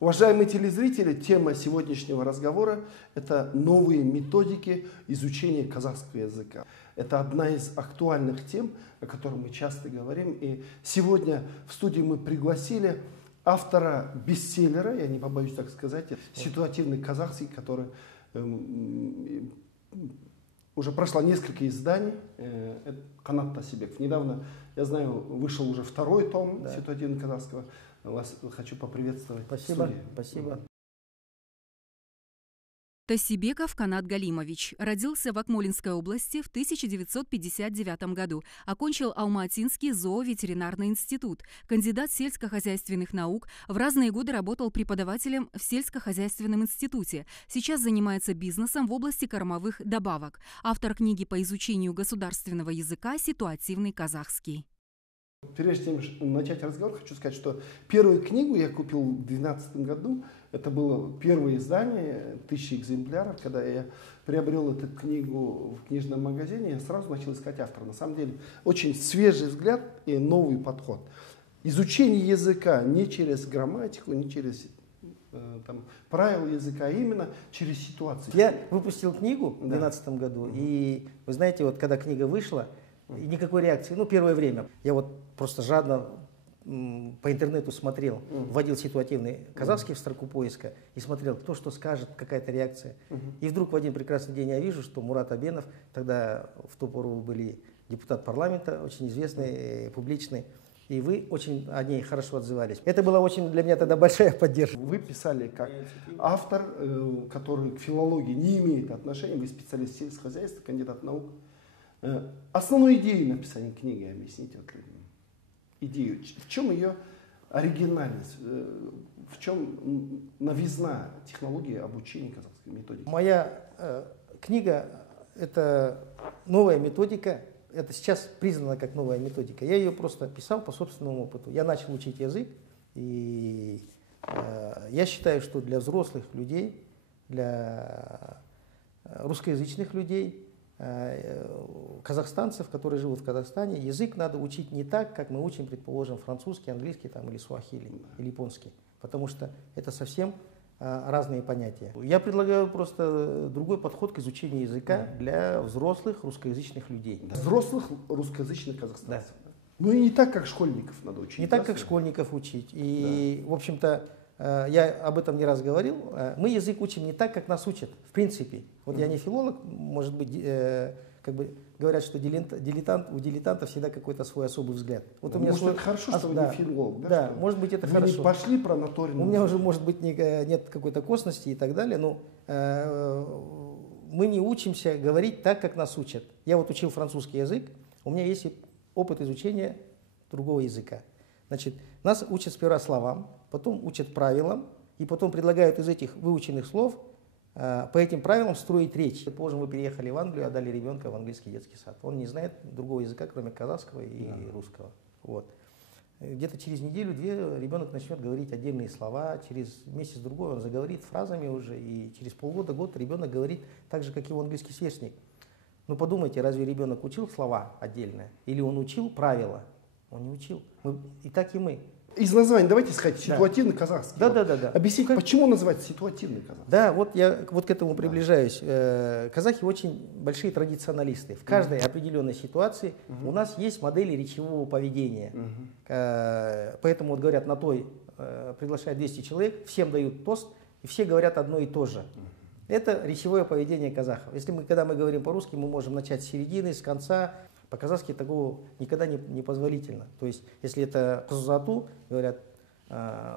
Уважаемые телезрители, тема сегодняшнего разговора – это новые методики изучения казахского языка. Это одна из актуальных тем, о которой мы часто говорим. И сегодня в студию мы пригласили автора бестселлера, я не побоюсь так сказать, ситуативный казахский, который уже прошло несколько изданий. Канат Тасибеков. Недавно, я знаю, вышел уже второй том ситуативного казахского. Вас хочу поприветствовать. Спасибо. Спасибо. Тасибеков Канат Галимович родился в Акмолинской области в 1959 году. Окончил Алматинский зооветеринарный институт. Кандидат сельскохозяйственных наук. В разные годы работал преподавателем в сельскохозяйственном институте. Сейчас занимается бизнесом в области кормовых добавок. Автор книги по изучению государственного языка «Ситуативный казахский». Прежде чем начать разговор, хочу сказать, что первую книгу я купил в 2012 году. Это было первое издание, 1000 экземпляров. Когда я приобрел эту книгу в книжном магазине, я сразу начал искать автора. На самом деле, очень свежий взгляд и новый подход. Изучение языка не через грамматику, не через правила языка, а именно через ситуацию. Я выпустил книгу в 2012 году, и вы знаете, вот когда книга вышла, и никакой реакции, первое время. Я вот просто жадно по интернету смотрел, вводил ситуативный казахский в строку поиска и смотрел, кто что скажет, какая-то реакция. И вдруг в один прекрасный день я вижу, что Мурат Абенов, тогда в ту пору вы были депутат парламента, очень известный, публичный, и вы очень о ней хорошо отзывались. Это была очень для меня тогда большая поддержка. Вы писали как автор, который к филологии не имеет отношения, вы специалист сельскохозяйства, кандидат наук. Основную идею написания книги объясните вот людям. Идею. В чем ее оригинальность, в чем новизна технологии обучения казахской методики? Моя книга – это новая методика, это сейчас признана как новая методика. Я ее просто писал по собственному опыту. Я начал учить язык, и я считаю, что для взрослых людей, для русскоязычных людей, казахстанцев, которые живут в Казахстане, язык надо учить не так, как мы учим, предположим, французский, английский или суахили, или японский, потому что это совсем разные понятия. Я предлагаю просто другой подход к изучению языка для взрослых русскоязычных людей. Взрослых русскоязычных казахстанцев. Да. Ну и не так, как школьников надо учить. Не так, как школьников учить. И, в общем-то, я об этом не раз говорил, мы язык учим не так, как нас учат, в принципе. Вот я не филолог, может быть, как бы говорят, что у дилетантов всегда какой-то свой особый взгляд. Вот у меня может, это хорошо, что вы не филолог, да? Да, может быть, это хорошо. Вы не пошли пронаторенно. У меня уже, может быть, нет какой-то косности и так далее, но мы не учимся говорить так, как нас учат. Я вот учил французский язык, у меня есть опыт изучения другого языка. Значит, нас учат сперва словам, потом учат правилам, и потом предлагают из этих выученных слов по этим правилам строить речь. Предположим, вы переехали в Англию, отдали ребенка в английский детский сад. Он не знает другого языка, кроме казахского и русского. Вот. Где-то через неделю-две ребенок начнет говорить отдельные слова, через месяц-другой он заговорит фразами уже, и через полгода-год ребенок говорит так же, как его английский сверстник. Ну подумайте, разве ребенок учил слова отдельно? Или он учил правила? Он не учил. И так и мы. Из названия давайте сказать ситуативный казахский. Да. Объясните, почему называется ситуативный казахский? Да, вот я вот к этому приближаюсь. Казахи очень большие традиционалисты. В каждой определенной ситуации у нас есть модели речевого поведения. Поэтому вот говорят, на той приглашают 200 человек, всем дают тост, и все говорят одно и то же. Это речевое поведение казахов. Когда мы говорим по-русски, мы можем начать с середины, с конца. По-казахски такого никогда не позволительно. То есть, если это кузату, говорят,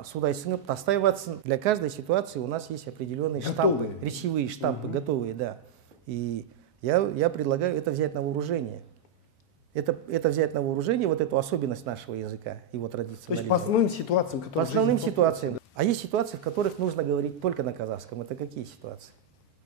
судай сыңып, тастай ватсын. Для каждой ситуации у нас есть определенные штампы, речевые штампы, готовые, да. И я предлагаю это взять на вооружение. Это взять на вооружение, вот эту особенность нашего языка, его традиционализма. То есть по основным ситуациям, которые... По основным ситуациям. А есть ситуации, в которых нужно говорить только на казахском. Это какие ситуации?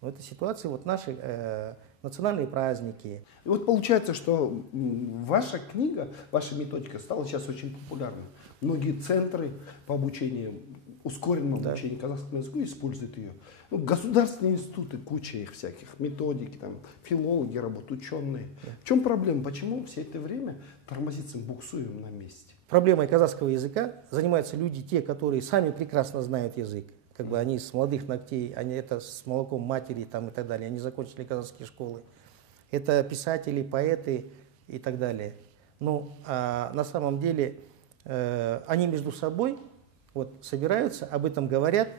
Ну, это ситуации вот наши национальные праздники. И вот получается, что ваша книга, ваша методика стала сейчас очень популярной. Многие центры по обучению, ускоренному обучению казахскому языку используют ее. Ну, государственные институты, куча их всяких, методики, там, филологи работают, ученые. В чем проблема? Почему все это время тормозится, буксуем на месте? проблемой казахского языка занимаются люди, те, которые сами прекрасно знают язык. Как бы они с молодых ногтей, они это с молоком матери там, и так далее, они закончили казахские школы. Это писатели, поэты и так далее. Но на самом деле они между собой вот, собираются, об этом говорят,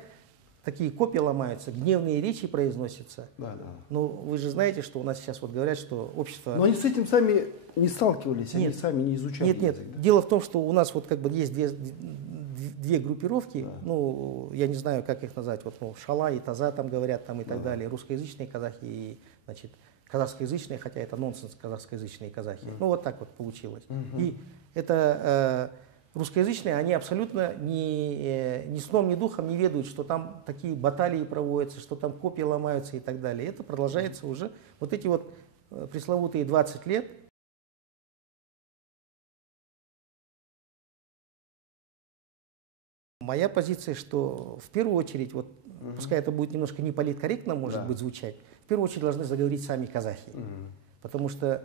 такие копья ломаются, гневные речи произносятся. Да, да. Но вы же знаете, что у нас сейчас вот говорят, что общество... Но они с этим сами не сталкивались, они сами не изучали Нет, язык. Да? Дело в том, что у нас вот как бы есть две группировки, Да. ну, я не знаю, как их назвать, вот, ну, шала и таза там говорят, там и так далее, русскоязычные казахи и, значит, казахскоязычные, хотя это нонсенс, казахскоязычные казахи. Ну, вот так вот получилось. И это русскоязычные, они абсолютно ни сном, ни духом не ведают, что там такие баталии проводятся, что там копья ломаются и так далее. Это продолжается уже вот эти вот пресловутые 20 лет. Моя позиция, что в первую очередь, вот, пускай это будет немножко неполиткорректно, может быть, звучать, в первую очередь должны заговорить сами казахи. Потому что,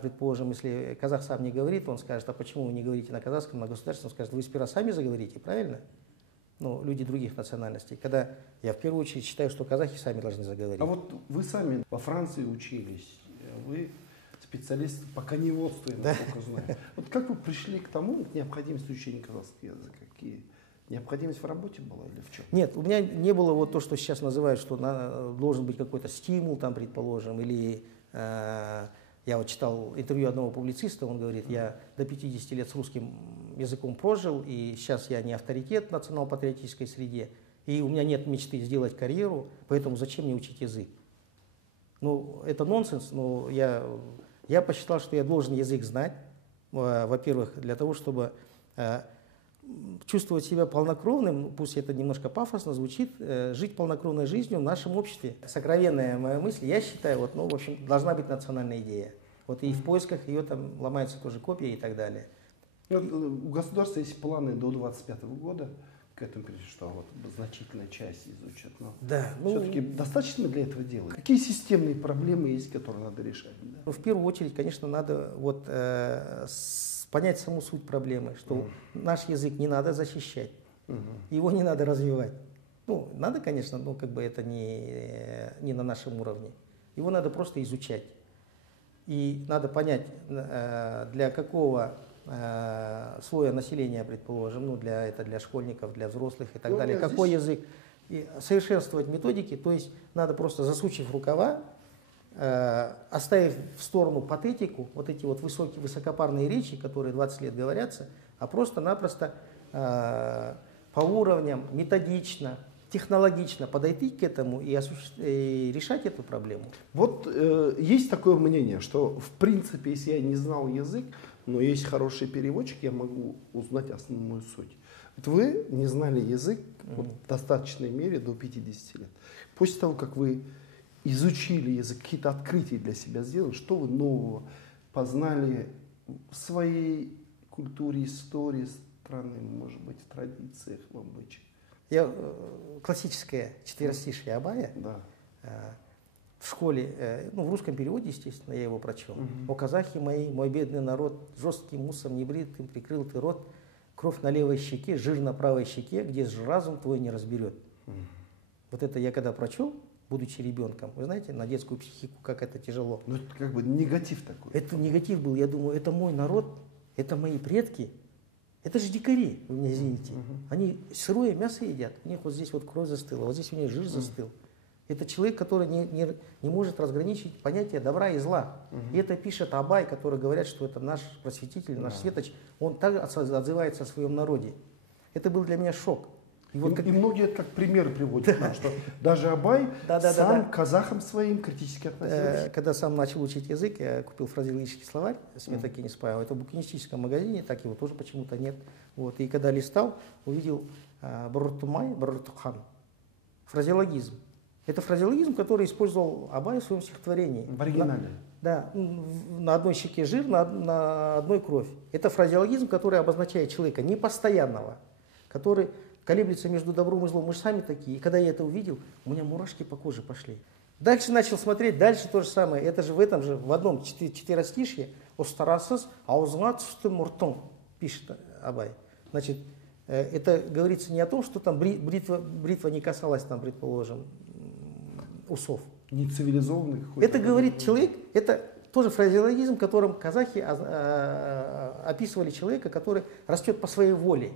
предположим, если казах сам не говорит, он скажет, а почему вы не говорите на казахском, на государственном, он скажет, вы сперва сами заговорите, правильно? Ну, люди других национальностей. Когда я в первую очередь считаю, что казахи сами должны заговорить. А вот вы сами во Франции учились, вы специалист по коневодству, я насколько знаю. Вот как вы пришли к тому, к необходимости изучения казахского языка? Какие необходимость в работе была или в чем? Нет, у меня не было вот то, что сейчас называют, что должен быть какой-то стимул, там, предположим, или я вот читал интервью одного публициста, он говорит, я до 50 лет с русским языком прожил, и сейчас я не авторитет в национал-патриотической среде, и у меня нет мечты сделать карьеру, поэтому зачем мне учить язык? Ну, это нонсенс, но я посчитал, что я должен язык знать, во-первых, для того, чтобы чувствовать себя полнокровным, пусть это немножко пафосно звучит, жить полнокровной жизнью в нашем обществе. Сокровенная моя мысль, я считаю, вот, ну, в общем, должна быть национальная идея. Вот и в поисках ее там ломаются тоже копии и так далее. У государства есть планы до 2025 года к этому перейти, что вот значительная часть изучат. Но да, все-таки достаточно для этого делать? Какие системные проблемы есть, которые надо решать? Да? Ну, в первую очередь, конечно, надо вот, понять саму суть проблемы, что наш язык не надо защищать, его не надо развивать. Ну, надо, конечно, но как бы это не на нашем уровне. Его надо просто изучать. И надо понять, для какого слоя населения, предположим, ну, для школьников, для взрослых и так далее, какой язык. И совершенствовать методики, то есть надо просто, засучив рукава, оставив в сторону патетику, вот эти вот высокопарные речи, которые 20 лет говорятся, а просто-напросто по уровням, методично, технологично подойти к этому и решать эту проблему. Вот есть такое мнение, что в принципе, если я не знал язык, но есть хороший переводчик, я могу узнать основную суть. Вот вы не знали язык вот, в достаточной мере до 50 лет. После того, как вы изучили язык, какие-то открытия для себя сделали, что вы нового познали в своей культуре, истории страны, может быть, в традициях, в обычаях? Я классическое четверостишье Абая в школе, ну, в русском переводе, естественно, я его прочел. «О казахи мои, мой бедный народ, жестким мусом небритым прикрыл ты рот, кровь на левой щеке, жир на правой щеке, где же разум твой не разберет». Вот это я когда прочел, будучи ребенком, вы знаете, на детскую психику, как это тяжело. Ну, это как бы негатив такой. Это негатив был, я думаю, это мой народ, это мои предки, это же дикари, вы меня извините. Они сырое мясо едят, у них вот здесь вот кровь застыла, вот здесь у них жир застыл. Это человек, который не может разграничить понятие добра и зла. И это пишет Абай, который говорят, что это наш просветитель, наш светоч, он так отзывается о своем народе. Это был для меня шок. И многие это как примеры приводят, потому что даже Абай сам к казахам своим критически относился. Когда сам начал учить язык, я купил фразеологический словарь Смета Кенеспаева. Это в букинистическом магазине, так его тоже почему-то нет. Вот. И когда листал, увидел Барутумай, Барутухан. Фразеологизм. Это фразеологизм, который использовал Абай в своем стихотворении. В оригинале. Да, на одной щеке жир, на одной кровь. Это фразеологизм, который обозначает человека непостоянного, который колеблется между добром и злом. Мы же сами такие. И когда я это увидел, у меня мурашки по коже пошли. Дальше начал смотреть, дальше то же самое. Это же в этом же, в одном четверостишье «Остарасыз аузыңа түсті мұртың». пишет Абай. Значит, это говорится не о том, что там бритва не касалась, там, предположим, усов. Не цивилизованный. Это говорит человек, это тоже фразеологизм, которым казахи описывали человека, который растет по своей воле,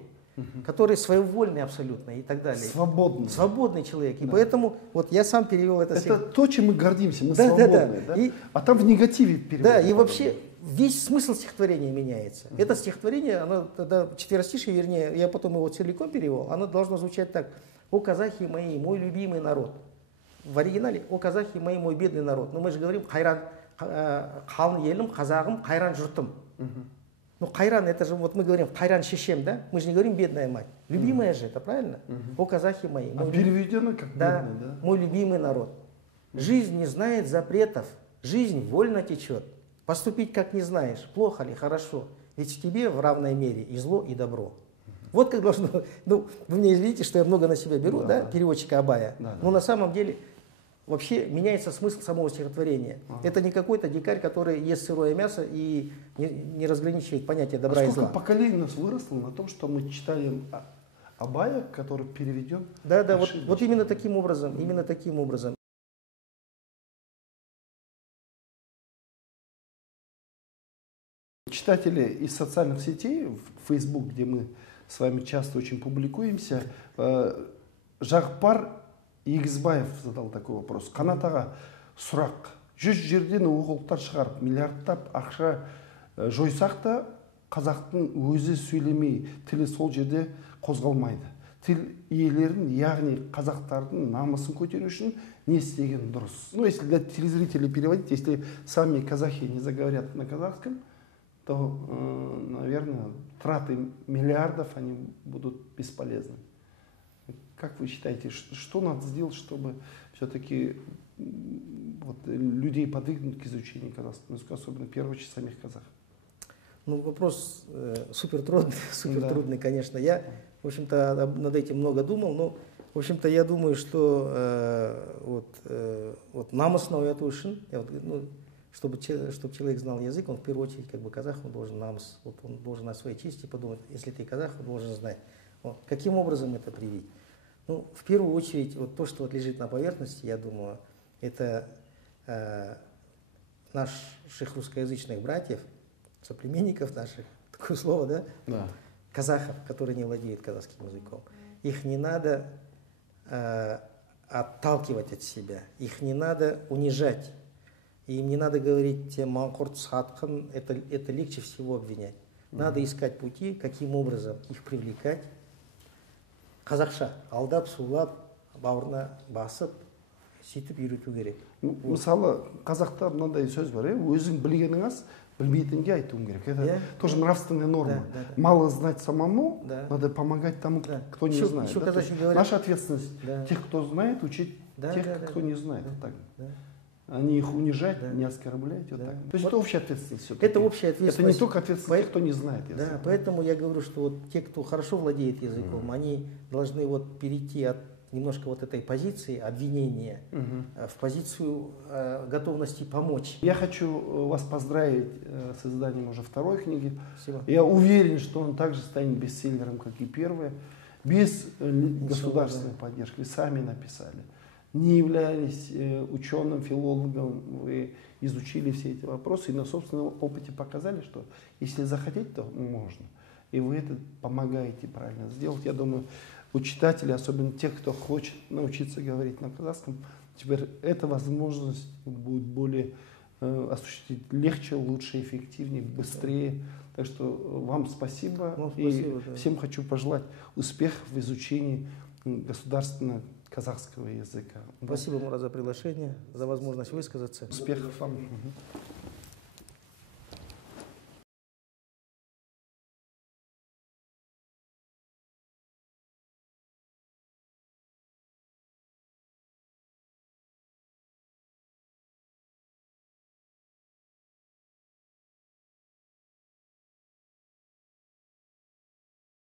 который своевольный абсолютно и так далее. Свободный. Свободный человек. И поэтому вот я сам перевел это. Это то, чем мы гордимся, мы свободные. Да? И, а там в негативе переводят. Да, и вообще весь смысл стихотворения меняется. Это стихотворение, оно тогда четверостишие, вернее, я потом его целиком перевел, оно должно звучать так: «О казахи мои, мой любимый народ». В оригинале: «О казахи мои, мой бедный народ». Но мы же говорим «Хайран қалын елім, қазағым, қайран жұртым». Ну, Хайран, это же, вот мы говорим «Хайран шешем», да? Мы же не говорим «бедная мать». Любимая же, это правильно? «О казахи мои». Переведено как да, бедный, да? «Мой любимый народ». Жизнь не знает запретов, жизнь вольно течет. Поступить как не знаешь, плохо ли, хорошо. Ведь в тебе в равной мере и зло, и добро. Вот как должно... Ну, вы меня извините, что я много на себя беру, да, переводчика Абая. Но на самом деле вообще меняется смысл самого стихотворения. Это не какой-то дикарь, который ест сырое мясо и не разграничивает понятие добра и зла. Сколько поколений у нас выросло на том, что мы читали Абая, который переведен. Да, вот именно таким образом, именно таким образом. Читатели из социальных сетей, в Facebook, где мы с вами часто очень публикуемся, Жағыпар Егізбаев задал такой вопрос. Қанат аға, сұрақ: 100 жерден оқулықтар шығарып, миллиардтап ақша жойсақ та, қазақтың өзі сөйлемей, тілі сол жерде қозғалмайды. Тіл иелерін, яғни қазақтардың намысын көтеру үшін не істеген дұрыс? Ну, если для телезрителей переводить, если сами казахи не заговорят на казахском, то, наверное, траты миллиардов, они будут бесполезны. Как вы считаете, что надо сделать, чтобы все-таки вот, людей подвигнуть к изучению казахского языка, особенно в первую очередь самих казахов? Ну, вопрос супер трудный, конечно. Я, в общем-то, над этим много думал, но, в общем-то, я думаю, что вот намысно это үшін, чтобы человек знал язык, он в первую очередь, как бы казах, он должен намыс, вот он должен о своей чести подумать. Если ты казах, он должен знать. Вот. Каким образом это привить? Ну, в первую очередь, вот то, что вот лежит на поверхности, я думаю, это наших русскоязычных братьев, соплеменников наших, такое слово, да? Да. Казахов, которые не владеют казахским языком. Их не надо отталкивать от себя, их не надо унижать. Им не надо говорить «маңқұрт сатқын», это легче всего обвинять. Надо искать пути, каким образом их привлекать. Қазақша алдап, сулап, бауырына басып, сөйтіп үйрету керек. Мысалы, қазақта мынандай сөз бар, өзің білгенің аз, білмейтінге айтуың керек. Это тоже нравственная норма. Мало знать самому, надо помогать тому, кто не знает. Наша ответственность тех, кто знает, учить тех, кто не знает. А не их унижать, не оскорблять. Вот так. То есть это общая ответственность все-таки. Это общая ответственность. Это не только ответственность тех, кто не знает язык. Да, поэтому я говорю, что вот те, кто хорошо владеет языком, они должны вот перейти от немножко вот этой позиции обвинения в позицию готовности помочь. Я хочу вас поздравить с изданием уже второй книги. Спасибо. Я уверен, что он также станет бестселлером, как и первая. Без государственной поддержки. Вы сами написали. Не являлись ученым, филологом, вы изучили все эти вопросы и на собственном опыте показали, что если захотеть, то можно. И вы это помогаете правильно сделать. Я думаю, у читателей, особенно тех, кто хочет научиться говорить на казахском, теперь эта возможность будет более осуществить легче, лучше, эффективнее, быстрее. Так что вам спасибо. Спасибо, и всем хочу пожелать успехов в изучении государственного казахского языка. Спасибо, Мурат, за приглашение, за возможность высказаться. Успехов вам.